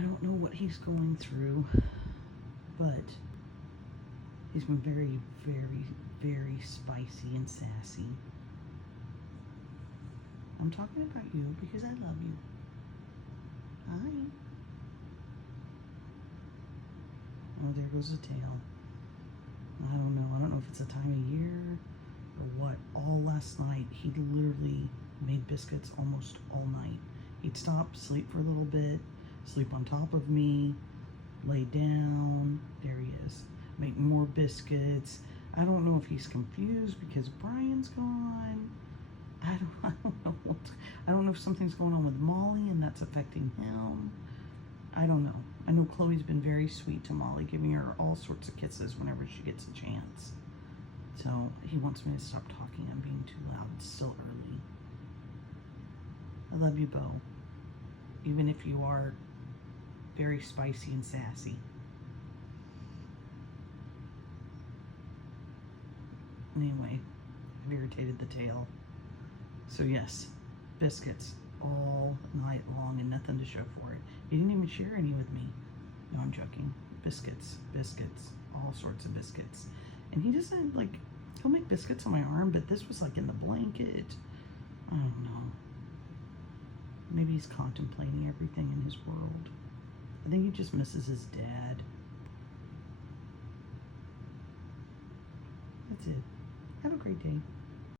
I don't know what he's going through, but he's been very, very, very spicy and sassy. I'm talking about you because I love you. Hi. Oh, there goes the tail. I don't know. I don't know if it's a time of year or what. All last night, he literally made biscuits almost all night. He'd stop, sleep for a little bit, sleep on top of me, lay down. There he is. Make more biscuits. I don't know if he's confused because Brian's gone. I don't know. I don't know if something's going on with Molly and that's affecting him. I don't know. I know Chloe's been very sweet to Molly, giving her all sorts of kisses whenever she gets a chance. So he wants me to stop talking. I'm being too loud. It's still early. I love you, Bo. Even if you are very spicy and sassy. Anyway, I've irritated the tail. So yes, biscuits all night long and nothing to show for it. He didn't even share any with me. No, I'm joking. Biscuits, biscuits, all sorts of biscuits. And he doesn't, like, he'll make biscuits on my arm, but this was like in the blanket. I don't know. Maybe he's contemplating everything in his world. I think he just misses his dad. That's it. Have a great day.